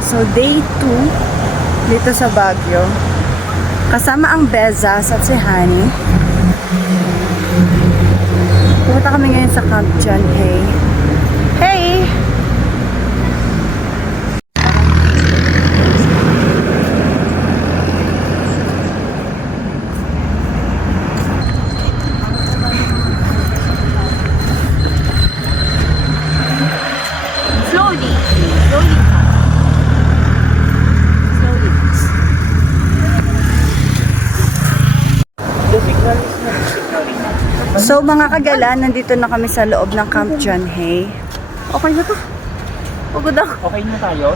So day 2 dito sa Baguio. Kasama ang Bezas at si Honey. Pumunta kami ngayon sa Camp John Hay. Hey! Slowly. Slowly. Slowly. So mga kagala, nandito na kami sa loob ng Camp John Hay. Okay na to. Pagod ako. Okay na tayo?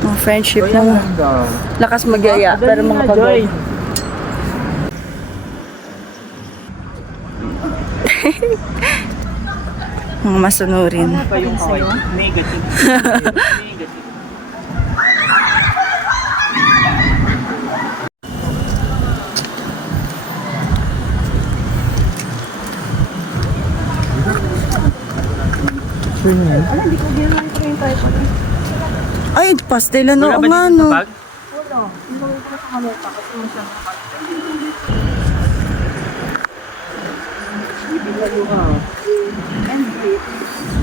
Mga friendship Joy, ang mo. ganda. Lakas magyaya, pero mga pagod. Joy. Mga masunurin. Ano pa yung okay? Negative. Negative. Ano, hindi ko ginagawa ko yung tripod. Ay, pastel ano Wala ba nga dito no. sa bag? Wala. Hindi ko sa kamota kasi masyadong and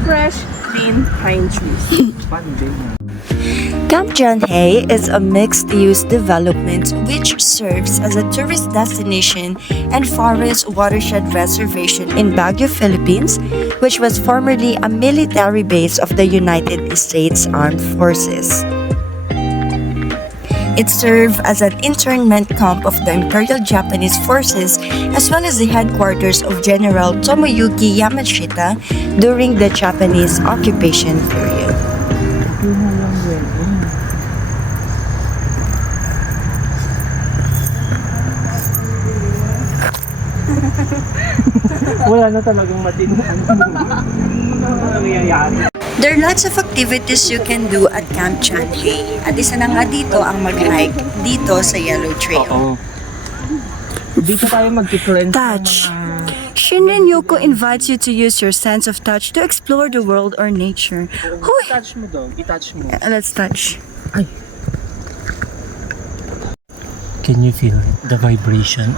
fresh, clean pine trees. Paano din yan? Camp John Hay is a mixed-use development which serves as a tourist destination and forest watershed reservation in Baguio, Philippines, which was formerly a military base of the United States Armed Forces. It served as an internment camp of the Imperial Japanese Forces as well as the headquarters of General Tomoyuki Yamashita during the Japanese occupation period. Wala na talagang matino. Ano nangyayari? There are lots of activities you can do at Camp John Hay. At isa na nga dito ang mag-hike dito sa Yellow Trail. Oo. Dito tayo mag-friends. Touch. Shinrin Yoko invites you to use your sense of touch to explore the world or nature. Huy! I-touch mo daw. I-touch mo. Let's touch. Can you feel it? The vibration?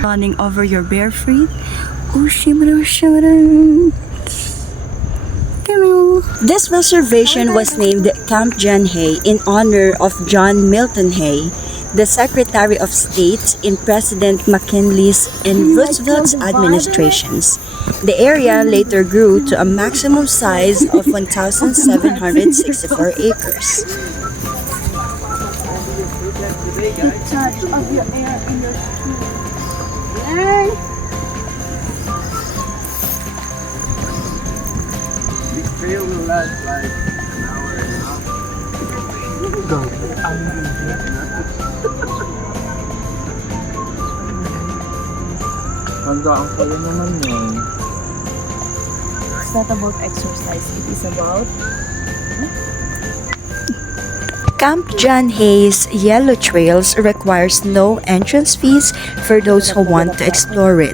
Running over your bare feet. Oh, shimmeru, shimmeru. This reservation was named Camp John Hay in honor of John Milton Hay, the Secretary of State in President McKinley's and Roosevelt's administrations. The area later grew to a maximum size of 1,764 acres. The touch of your air in your skin. This trail will last like an hour and a half. Hanggang ang pala naman yun. It's not about exercise. It is about Camp John Hay's Yellow Trails requires no entrance fees for those who want to explore it.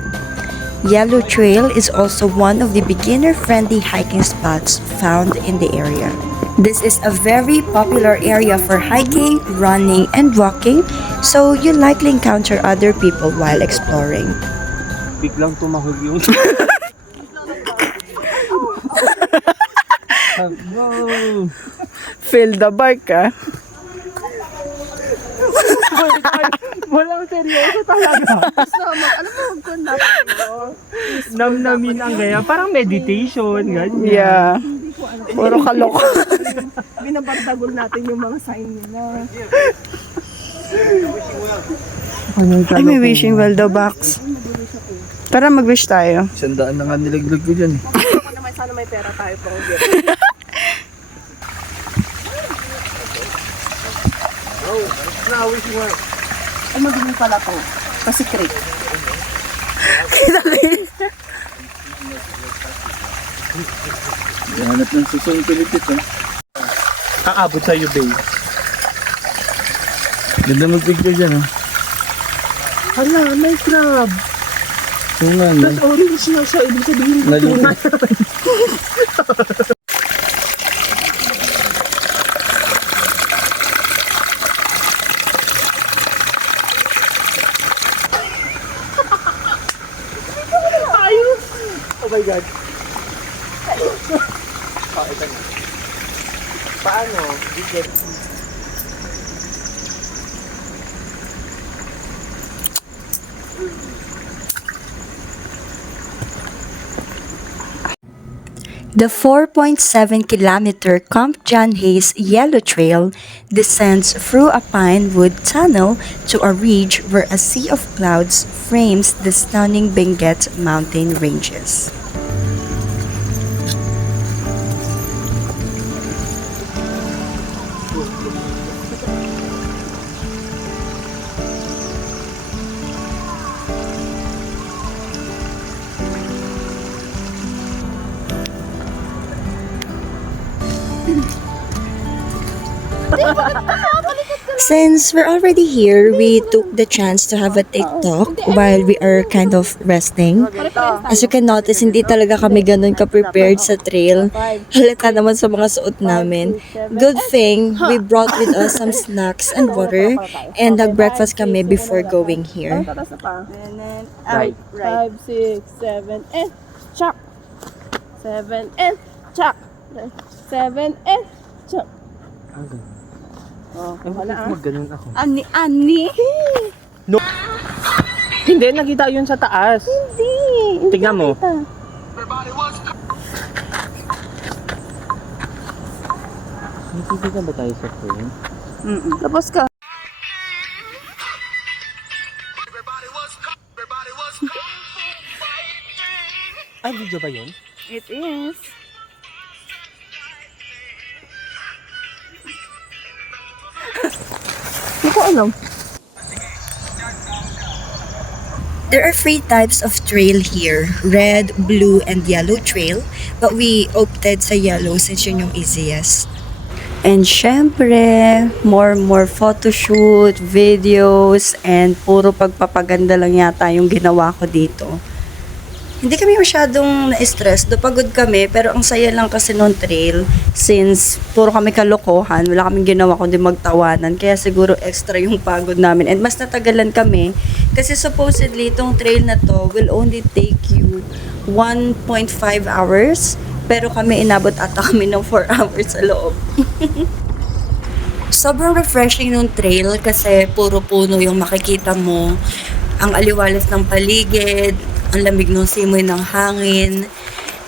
Yellow Trail is also one of the beginner-friendly hiking spots found in the area. This is a very popular area for hiking, running, and walking, so you'll likely encounter other people while exploring. Biglang tumahog yung... Wow! Feel the bark, ah. Walang seryoso talaga. alam mo, mag-conduct mo. Namnamin ang gaya. Parang meditation, ganyan. Yeah. Puro kaloko. Binabardagol natin yung mga sign nila. Ay, may wishing well daw box. Tara, mag-wish tayo. 100 na nga nilaglag ko dyan. Ako naman, sana may pera tayo pang gift. Ay, madumi pala to. Kasi creek. Hanap ng suso yung pilipit, ha? Aabot sa'yo, babe. Ganda mag-picture dyan, ha? Hala, may crab. Oo nga, no? Tapos orange na siya. Ibig sabihin, Nalito. my God. Oh, ito na. Paano? Biget. The 4.7-kilometer Camp John Hayes Yellow Trail descends through a pine wood tunnel to a ridge where a sea of clouds frames the stunning Benguet mountain ranges. Since we're already here, we took the chance to have a TikTok while we are kind of resting. As you can notice, hindi talaga kami ganun ka-prepared sa trail. Halata naman sa mga suot namin. Good thing, we brought with us some snacks and water and nag-breakfast kami before going here. Tatas na pa. And then, Right. out. 5, 6, 7, and chuck. 7, and chuck. 7, and chuck. Oh, wala ah. Mag-ganun ako. Ani. Hindi, nakita yun sa taas. Hindi. Tignan mo. Nakikita ba tayo sa phone? Tapos ka. Ay, video ba yun? It is. Hindi ko alam. There are 3 types of trail here, red, blue, and yellow trail, but we opted sa yellow since yun yung easiest. And syempre, more photoshoot, videos, and puro pagpapaganda lang yata yung ginawa ko dito. Hindi kami masyadong na-stress, do pagod kami, pero ang saya lang kasi noon trail since puro kami kalokohan, wala kaming ginawa kundi magtawanan, kaya siguro extra yung pagod namin and mas natagalan kami kasi supposedly itong trail na to will only take you 1.5 hours, pero kami inabot ata kami ng 4 hours sa loob. Sobrang refreshing nung trail kasi puro puno yung makikita mo, ang aliwalas ng paligid, ang lamig ng simoy ng hangin.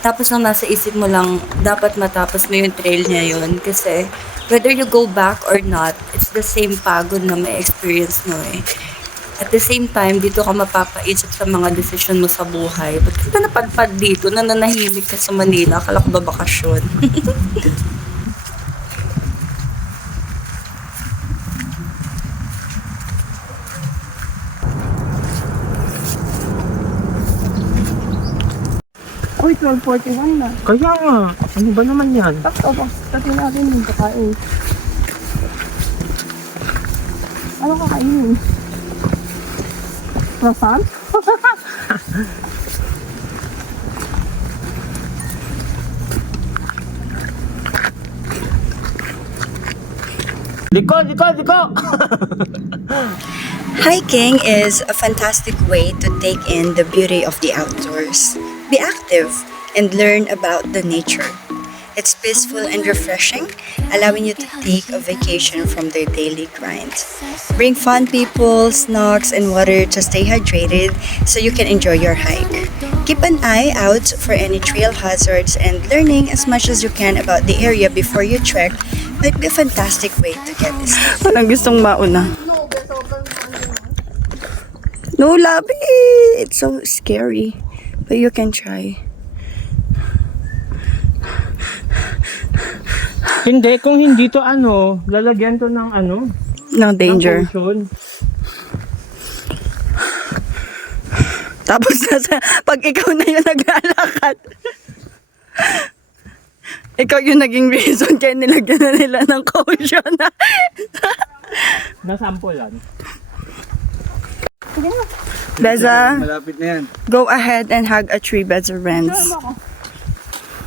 Tapos ang nasa isip mo lang, dapat matapos mo yung trail niya yun. Kasi whether you go back or not, it's the same pagod na may experience mo eh. At the same time, dito ka mapapaisip sa mga desisyon mo sa buhay. Ba't ka napadpad dito? Nananahimik ka sa Manila? Akala ko ba bakasyon? Uy, 12:41 na. Kaya nga. Ano ba naman yan? Tapos, tatin natin yung kakain. Ano kakainin? Croissant? Liko! Hiking is a fantastic way to take in the beauty of the outdoors. Be active and learn about the nature. It's peaceful and refreshing, allowing you to take a vacation from their daily grind. Bring fun people, snacks, and water to stay hydrated so you can enjoy your hike. Keep an eye out for any trail hazards, and learning as much as you can about the area before you trek might be a fantastic way to get this. Parang gustong mauna. No, Labi! It's so scary. But you can try. Hindi, kung hindi to lalagyan to ng No danger. ng potion. Tapos pag ikaw na yung naglalakad, ikaw yung naging reason kaya nilagyan na nila ng caution. Nasampulan. Beza, Malapit na yan. go ahead and hug a tree, Beza Renz.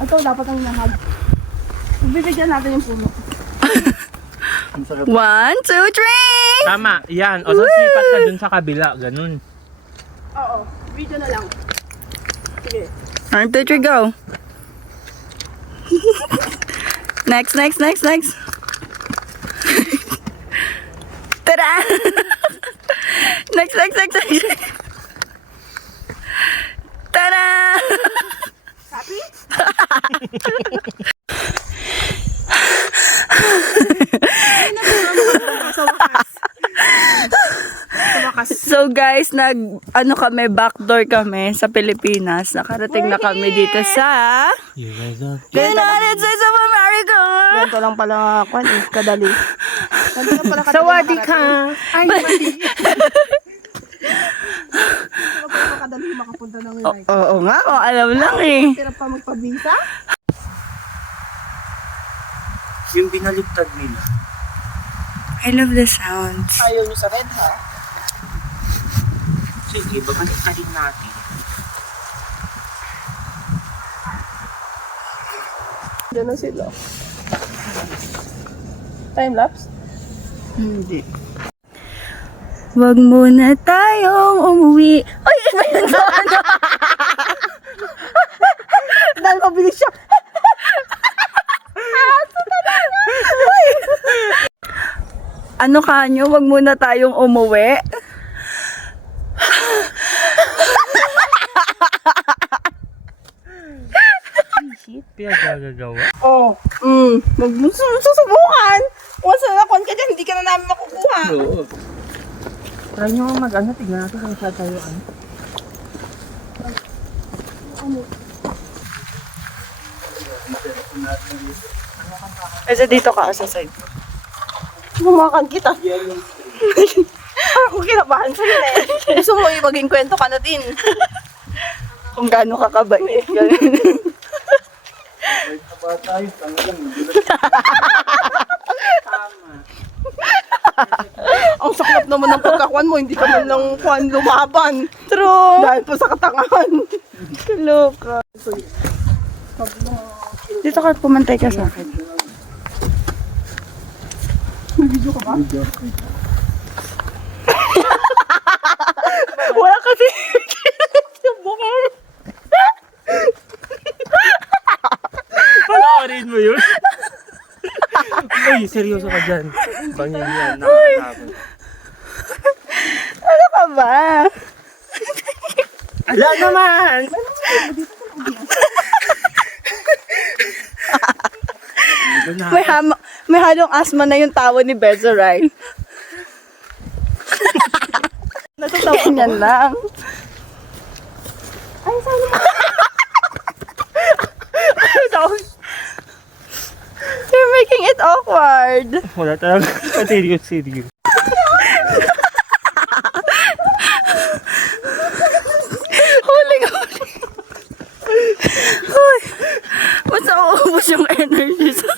Ito dapat ang nahag. Bibigyan natin yung puno. Ang sarap. 1, 2, 3! Tama, yan. O so, sipat ka dun sa kabila, ganun. Oo, video na lang. Sige. 1, 2, 3, go. Next. Ta-da! Next. Ta-da! So guys, kami, backdoor kami sa Pilipinas. Nakarating na kami dito sa United States of America. Ganito lang pala, kwan eh, kadali. Ganito lang pala kadali. Sawadee ka. Ay, mali. Ganito lang pala kadali makapunta ng United. Oo nga, alam lang eh. Hirap pa magpabisa? Yung binaligtad nila. I love the sounds. Ayaw nyo sa red, ha? Sige, babalik natin. Diyan na sila. Time-lapse? Hindi. Wag muna tayong umuwi. Ay, iba yun sa ano? Dahil mabilis siya. Ano kanyo? Wag muna tayong umuwi. Pinagagagawa? Oh. Susubukan. Once na nakon ka dyan, hindi ka na namin makukuha. Oo. Try nyo mag-ano, tignan natin kung saan tayo ano. Kasi dito ka sa side. Bumakan kita. Ako kinabahan sa'yo na eh. Gusto mo maging kwento ka na din. Kung gaano ka kabait. Ganun. Ang saklap naman ng pagkakuan mo, hindi ka man lang kuan lumaban. True. Dahil po sa katangahan. Loka. Dito ka, pumantay ka sa akin. May video ka ba? Wala kasi. Panoorin mo yun? Uy, seryoso ka dyan. Bangin yan, nakakatakot. Ano ka ba? Ala naman! May halong asma na yung tawa ni Bezaray. Natatawa ko. Ganyan lang. Ay, sana mo. You're making it awkward. Wala talaga. Serious. Huli. Uy, mas nauubos yung energy sa...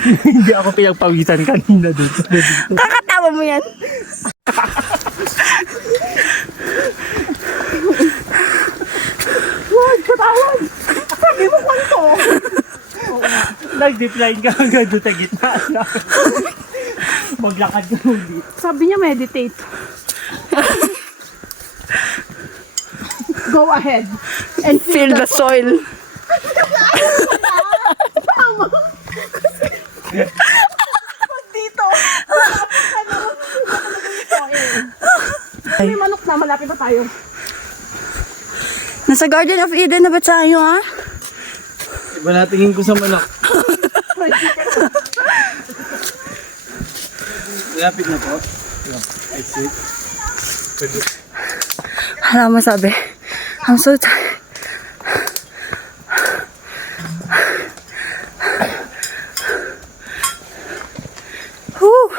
Hindi ako pinagpawisan kanina dito. Kakatawa mo yan. Wag, patawad. Sabi mo kwento. Nag-decline ka hanggang doon sa gitna. Maglakad ka ulit. Sabi niya meditate. Go ahead. And feel the soil. Dito. May manok na, malapit na tayo. Nasa Garden of Eden na ba tayo, ha? Iba natingin ko sa manok. Lapit na po. Exit. Alam mo sabi, I'm so tired. Whew!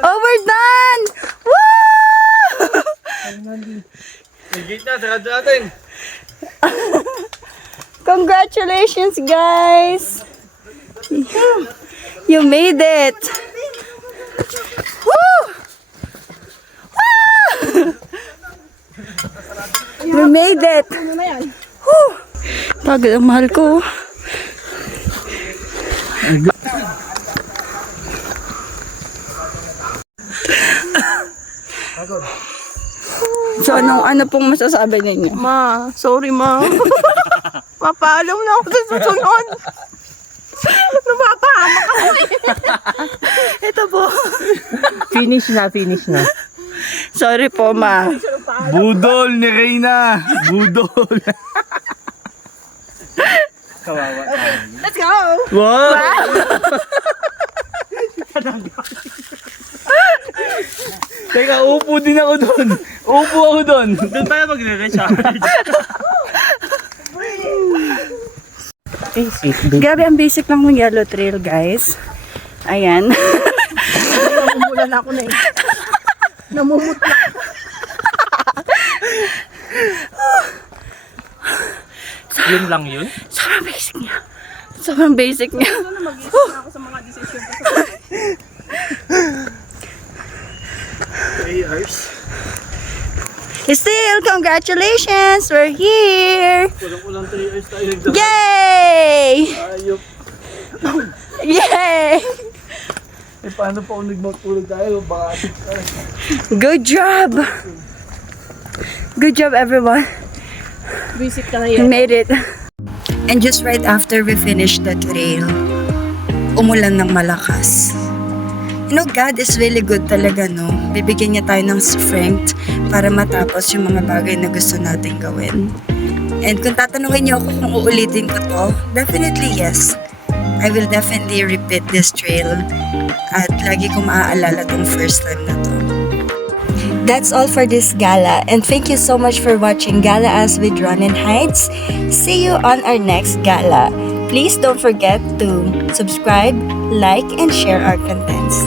Oh, we're done! Woo! Exit na, sarado natin. Congratulations, guys! You made it! Woo! Woo! We made it! Ano na yan? Woo! Pagod ang mahal ko. So, ano pong masasabi ninyo? Ma, sorry ma. Papaalam na ako sa susunod. Napapahama kasi. Ito po. Finish na. Sorry po, ma. Budol ni Reyna. Budol. Kawawa. Let's go! Wow! Teka, upo din ako doon. Upo ako doon. Doon tayo magre-recharge. Eh, sweet babe. Grabe, ang basic lang ng yellow trail, guys. Ayan. Namumula na ako na eh. Namumutla. Yun lang yun? Sobrang basic niya. Sobrang basic niya. Mag-isip na ako sa mga decision ko. 3 hours. Still, congratulations! We're here! Kulang 3 hours tayo nagdaan. Yay! Ayop. Yay! Eh, paano pa kung nagmagtulog tayo? Baka Good job! Good job, everyone. Visit ka na We yan. made it. And just right after we finished the trail, umulan ng malakas. You know, God is really good talaga, no? Bibigyan niya tayo ng strength para matapos yung mga bagay na gusto natin gawin. And kung tatanungin niyo ako kung uulitin ko to, definitely yes. I will definitely repeat this trail at lagi ko maaalala tong first time na to. That's all for this gala, and thank you so much for watching Gala As with Ronin Heights. See you on our next gala. Please don't forget to subscribe, like, and share our contents.